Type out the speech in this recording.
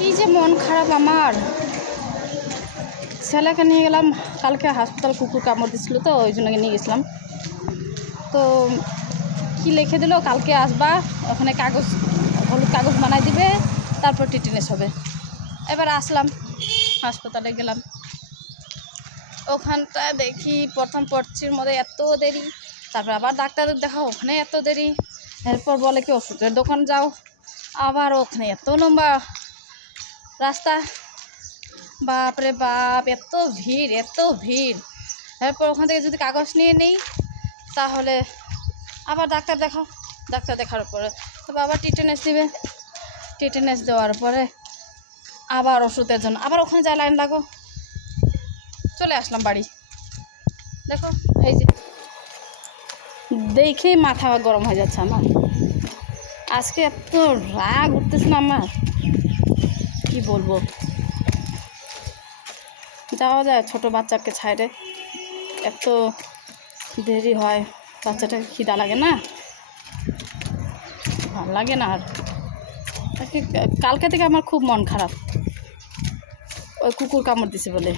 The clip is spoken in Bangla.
কি যে মন খারাপ আমার। ছেলেকে নিয়ে গেলাম কালকে হাসপাতাল, কুকুর কামড় দিচ্ছিল তো ওই জন্য নিয়ে গেছিলাম। তো কি লিখে দিল, কালকে আসবা, ওখানে কাগজ, হলুদ কাগজ বানাই দিবে, তারপর টিটেনাস হবে। এবার আসলাম, হাসপাতালে গেলাম, ওখানটায় দেখি প্রথম পর্চির মধ্যে এত দেরি, তারপর আবার ডাক্তারের দেখাও, ওখানে এত দেরি, এরপর বলে কি ওষুধের দোকান যাও, আবার ওখানে এত লম্বা রাস্তা, বাপরে বাপ, এত ভিড় এত ভিড়। এরপর ওখান থেকে যদি কাগজ নিয়ে নেই তাহলে আবার ডাক্তার দেখাও, ডাক্তার দেখার পরে তবে আবার টিটেনাস দিবে, টিটেনাস দেওয়ার পরে আবার ওষুধের জন্য আবার ওখানে যায় লাইন লাগো। চলে আসলাম বাড়ি। দেখো এই যে দেখেই মাথা গরম হয়ে যাচ্ছে আমার। আজকে এত রাগ উঠতেছে না আমার, কি বলবো। যাওয়া যায় ছোট বাচ্চাকে ছাইড়ে, এত দেরি হয়, বাচ্চাটাকে খিদা লাগে না, ভালো লাগে না। আর কালকে থেকে আমার খুব মন খারাপ, ওই কুকুর কামড় দিছে বলে।